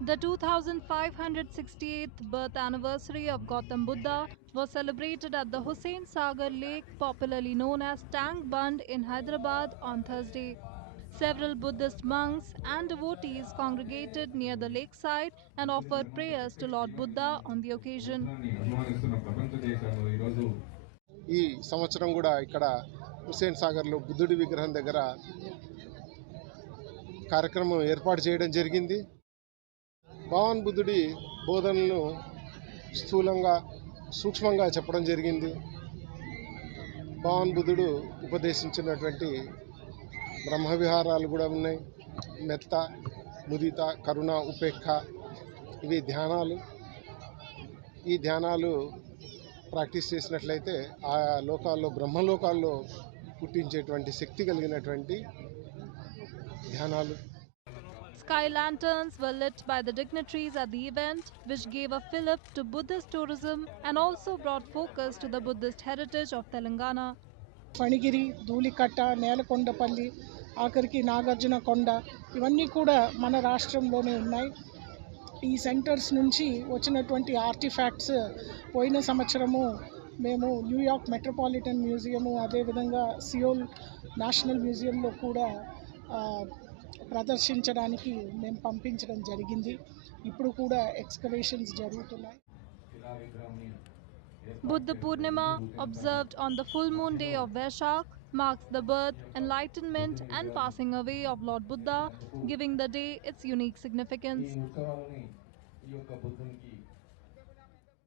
The 2568th birth anniversary of Gautam Buddha was celebrated at the Hussain Sagar Lake, popularly known as Tank Bund in Hyderabad on Thursday. Several Buddhist monks and devotees congregated near the lakeside and offered prayers to Lord Buddha on the occasion. అభిమానిస్తున్న ప్రపంచ దేశాల్లో ఈరోజు ఈ సంవత్సరం కూడా ఇక్కడ హుస్సేన్ సాగర్లో బుద్ధుడి విగ్రహం దగ్గర కార్యక్రమం ఏర్పాటు చేయడం జరిగింది భగవాన్ బుద్ధుడి బోధనలను స్థూలంగా సూక్ష్మంగా చెప్పడం జరిగింది. భగవాన్ బుద్ధుడు ఉపదేశించినటువంటి బ్రహ్మవిహారాలు కూడా ఉన్నాయి. మెత్త ముదిత కరుణ ఉపేక్ష ఇవి ధ్యానాలు. ఈ ధ్యానాలు ప్రాక్టీస్ చేసినట్లయితే ఆ లోకాల్లో బ్రహ్మలోకాల్లో పుట్టించేటువంటి శక్తి కలిగినటువంటి ధ్యానాలు. Sky lanterns were lit by the dignitaries at the event, which gave a fillip to Buddhist tourism and also brought focus to the Buddhist heritage of Telangana. Phanigiri Dhulikatta Nelakondapalli ఆఖరికి నాగార్జున కొండ ఇవన్నీ కూడా మన రాష్ట్రంలోనే ఉన్నాయి ఈ సెంటర్స్ నుంచి వచ్చినటువంటి ఆర్టిఫాక్ట్స్ పోయిన సంవత్సరము మేము న్యూయార్క్ మెట్రోపాలిటన్ మ్యూజియము అదేవిధంగా సియోల్ నేషనల్ మ్యూజియంలో కూడా ఆ, ప్రదర్శించడానికి మేము పంపించడం జరిగింది ఇప్పుడు కూడా ఎక్స్కవేషన్స్ జరుగుతున్నాయి Buddha Purnima, observed on the full moon day of Vaishak, marks the birth, enlightenment, and passing away of Lord Buddha, giving the day its unique ఈ significance.